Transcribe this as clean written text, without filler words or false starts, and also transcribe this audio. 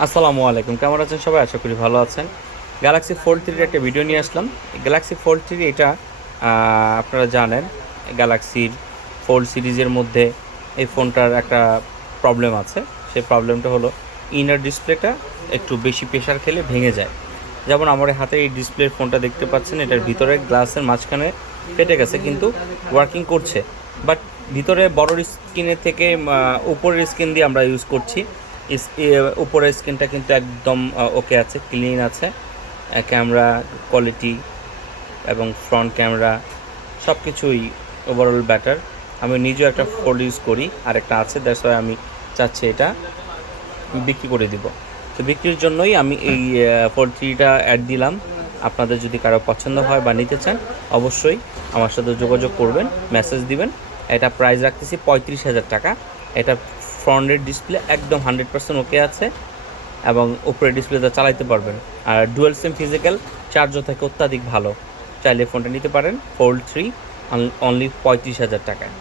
আসসালামু আলাইকুম, কেমন আছেন সবাই? আশা করি ভালো আছেন। গ্যালাক্সি ফোল্ড থ্রির একটা ভিডিও নিয়ে আসলাম। গ্যালাক্সি ফোল্ড থ্রি এটা আপনারা জানেন, গ্যালাক্সির ফোল্ড সিরিজের মধ্যে এই ফোনটার একটা প্রবলেম আছে। সেই প্রবলেমটা হলো ইনার ডিসপ্লেটা একটু বেশি প্রেশার খেলে ভেঙে যায়। যেমন আমার হাতে এই ডিসপ্লের ফোনটা দেখতে পাচ্ছেন, এটার ভিতরে গ্লাসের মাঝখানে ফেটে গেছে, কিন্তু ওয়ার্কিং করছে। বাট ভিতরে বড় স্ক্রিনের থেকে উপরের স্ক্রিন দিয়ে আমরা ইউজ করছি। উপরের স্ক্রিনটা কিন্তু একদম ওকে আছে, ক্লিন আছে। ক্যামেরা কোয়ালিটি এবং ফ্রন্ট ক্যামেরা সব কিছুই ওভারঅল ব্যাটার। আমি নিজেও একটা ফোল্ড ইউজ করি, আর একটা আছে, দ্যাটস ওয়াই আমি চাচ্ছি এটা বিক্রি করে দিব। তো বিক্রির জন্যই আমি এই ফোল্ড থ্রিটা অ্যাড দিলাম। আপনাদের যদি কারো পছন্দ হয় বা নিতে চান, অবশ্যই আমার সাথে যোগাযোগ করবেন, মেসেজ দিবেন। এটা প্রাইস রাখতেছি 35,000 টাকা। এটা ফ্রন্টের ডিসপ্লে একদম 100% ওকে আছে, এবং উপরের ডিসপ্লেতে চালাইতে পারবেন। আর ডুয়েল সিম ফিজিক্যাল চার্জও থাকে অত্যাধিক ভালো। চাইলে ফোনটা নিতে পারেন, ফোল্ড থ্রি, অনলি 35,000 টাকায়।